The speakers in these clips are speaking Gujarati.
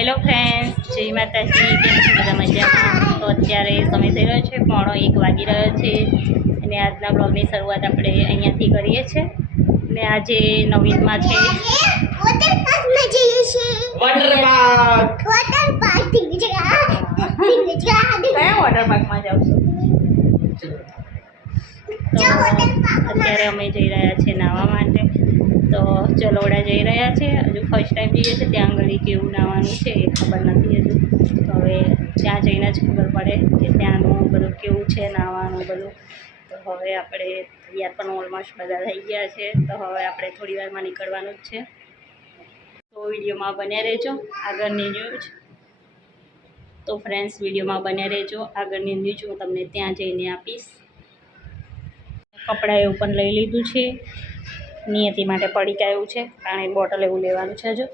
હેલો ફ્રેન્ડ્સ જય માતાજી. કેમ છો બધા મજામાં? તો અત્યારે સમય થઈ રહ્યો છે પોણો એક વાગી રહ્યો છે. અને આજના બ્લોગની શરૂઆત આપણે અહીંયાથી કરીએ છીએ. અને આજે નવીનમાં છે. અત્યારે અમે જઈ રહ્યા છીએ નાહવા માટે. તો ચલોડા જઈ રહ્યા છે. હજુ ફર્સ્ટ ટાઈમ જઈએ છીએ, ત્યાં આગળ કેવું નાહવાનું છે, એ ખબર નથી હજુ. તો હવે ત્યાં જઈને જ ખબર પડે કે ત્યાંનું બધું કેવું છે નાહવાનું બધું. તો હવે આપણે તૈયાર પણ ઓલમોસ્ટ બધા થઈ ગયા છે. તો હવે આપણે થોડી વારમાં નીકળવાનું જ છે. તો વિડીયોમાં બન્યા રહેજો. આગળની ન્યૂઝ તો ફ્રેન્ડ્સ વિડીયોમાં બન્યા રહેજો. આગળની ન્યૂઝ હું તમને ત્યાં જઈને આપીશ. કપડાં એવું પણ લઈ લીધું છે. નિયતિ માટે પડીકા એવું છે? પાણી બોટલ એવું લેવાનું છે હજુ.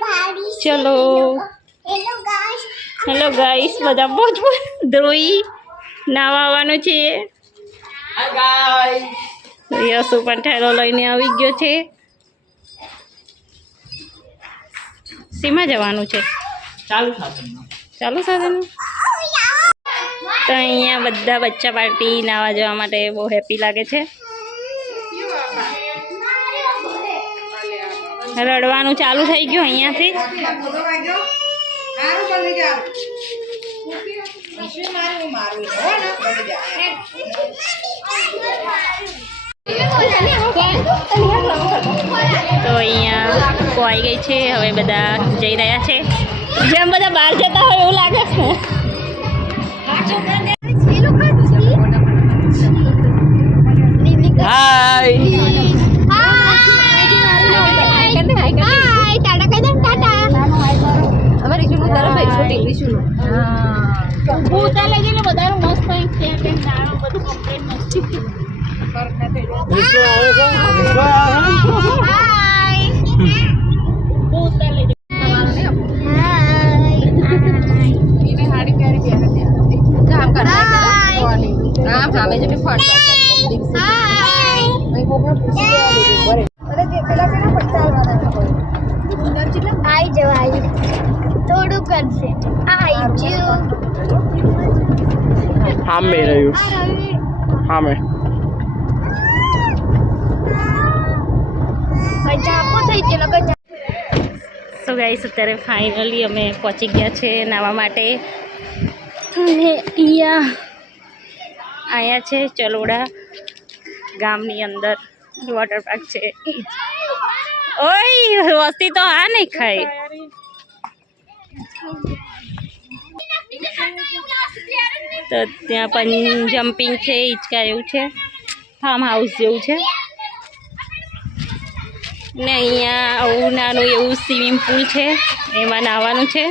પાડી ચલો. હેલો ગાઈસ બધા બહુ જ ધ્રોઈ નાવા આવવાનું છે યસુ પણ ઠેલો લઈને આવી ગયો છે. સીમા જવાનું છે? ચાલુ સાધન ચાલો સાધન તો અહીંયા બધા બચ્ચા પાર્ટી નાવા જવા માટે બહુ હેપી લાગે છે. રડવાનું ચાલુ થઈ ગયું અહીંયાથી. તો અહીંયા કોઈ ગઈ છે, હવે બધા જઈ રહ્યા છે. જેમ બધા બહાર જતા હોય એવું લાગે છે. મસ્ત છે કે નાણું બધું કમ્પ્લીટ નથી વિશ્વ આવે છે વિશ્વ આવે ભૂતા લઈ આઈ જવાય થોડું કરશે આઈ જ્યુ હા મે રહ્યું. હા જાપો થઈ ગયેલો કે સો ગાઈસ અત્યારે ફાઇનલી અમે પહોંચી ગયા છે નાવા માટે. અને અહીંયા અહીંયા છે ચલોડા ગામની અંદર. વોટર પાર્ક છે. ઓય વસ્તી તો આ નહીં ખાય. તો ત્યાં પણ જમ્પિંગ છે હિંચકા એવું છે. ફાર્મ હાઉસ જેવું છે. ને અહીંયા આવું નાનું એવું સ્વિમિંગ પુલ છે. એમાં નાહવાનું છે.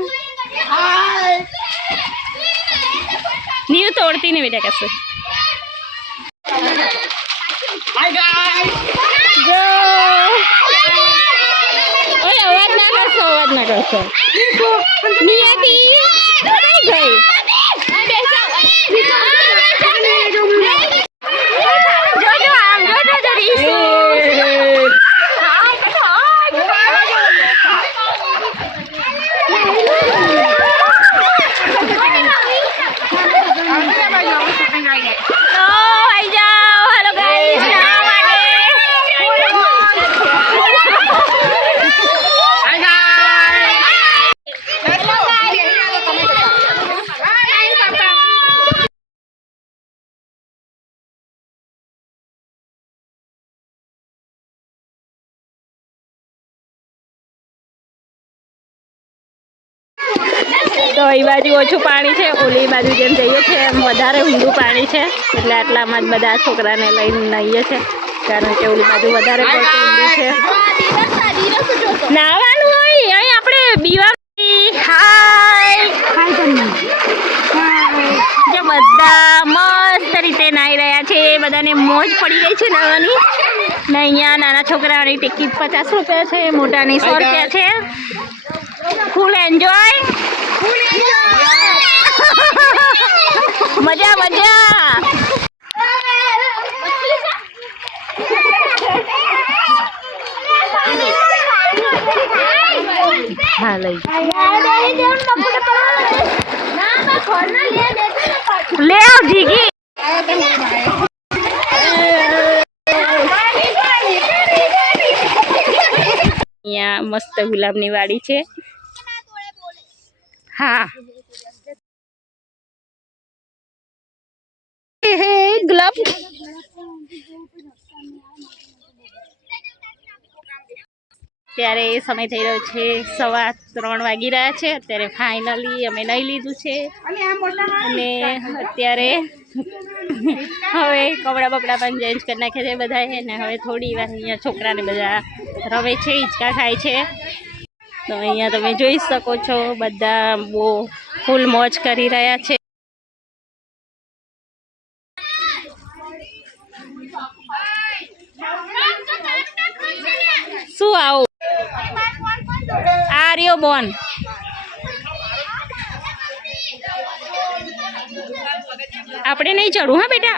નીવ તોડતી નહીં બેટા કશું. જો ઓય અવાજ ના કરશો અવાજ ના કરશો નિયતિ કઈ ગઈ જોજો આમ જોજો જરી તો આઈ જાઓ હેલો ગાઈસ નાવા તો એ બાજુ ઓછું પાણી છે. ઓલી બાજુ જેમ જઈએ છીએ એમ વધારે ઊંડું પાણી છે. એટલે આટલામાં જ બધા છોકરાને લઈને નાહીએ છે. કારણ કે ઓલી બાજુ વધારે પડતું ઊંડું છે. નાવાનું હોય. અહીં આપણે બીવા હાય. જો બધા મસ્ત રીતે નાહી રહ્યા છે. બધાને મોજ પડી ગઈ છે નાહવાની. ને અહીંયા નાના છોકરાઓની ટિકિટ પચાસ રૂપિયા છે મોટાની સો રૂપિયા છે ફૂલ એન્જોય મજા મજા હા લઈ લે આવ જીગી અહીંયા મસ્ત ગુલાબની વાડી છે. હા. ગુલાબ. ત્યારે એ સમય થઈ રહ્યો છે સવા ત્રણ વાગી રહ્યા છે. અત્યારે ફાઇનલી અમે નહીં લીધું છે. અને અત્યારે હવે કપડાં બપડા પણ ચેન્જ કરી નાખ્યા છે બધાએ. અને હવે થોડી વાર અહીંયા છોકરાને બધા રમે છે હિંચકા ખાય છે. તો અહીંયા તમે જોઈ શકો છો, બધા બહુ ફૂલ મોજ કરી રહ્યા છે. શું આવું? આ રહ્યો બોન. આપણે નહીં ચડવું, હા બેટા?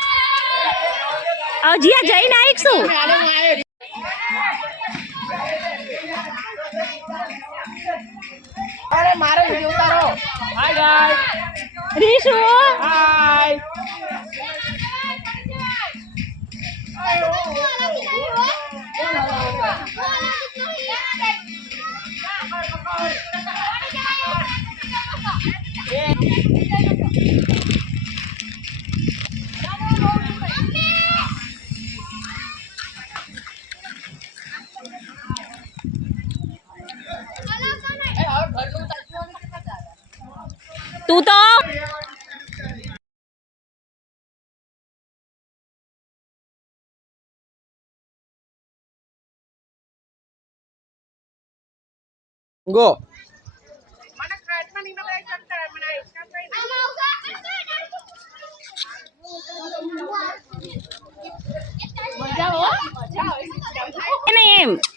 હજી જઈને આવીશું અરે મારે વિડિયો ઉતારો. Hi guys રીશુ? હાય તું તો ગો નહીં એમ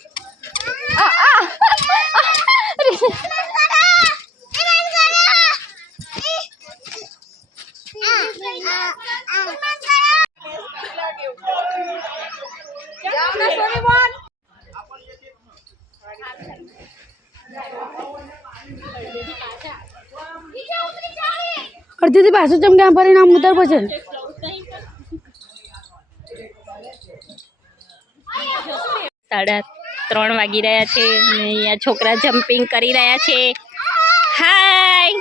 અડધીથી પાછું ચમકા ફરીને આમ ઉતર પછી સાડા ત્રણ વાગી રહ્યા છે અહીંયા છોકરા જમ્પિંગ કરી રહ્યા છે. હાય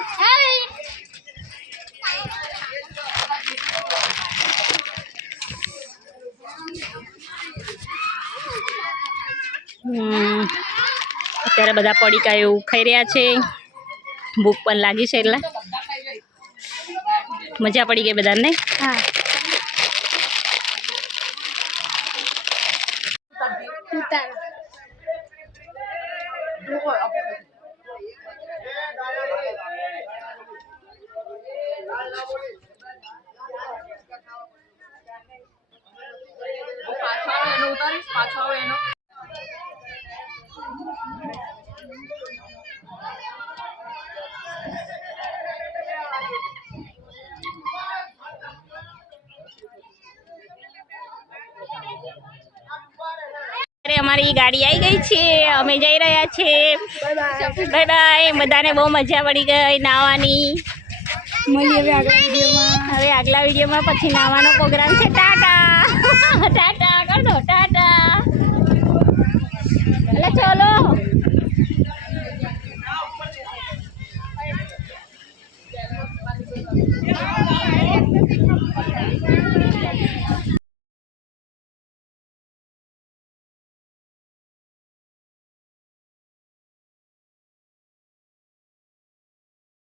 અત્યારે બધા પડીકા એવું ખાઈ રહ્યા છે. ભૂખ પણ લાગી છે એટલે. મજા પડી ગઈ બધાને હા. ઉતારો. અરે અમારી ગાડી આવી ગઈ છે. અમે જઈ રહ્યા છે. બાય બાય બધાને બહુ મજા પડી ગઈ નાવાની હવે આગલા વિડીયોમાં. પછી નાવાનો પ્રોગ્રામ છે. ટાટા. ટાટા. કર દો ટાટા. એટલે ચલો.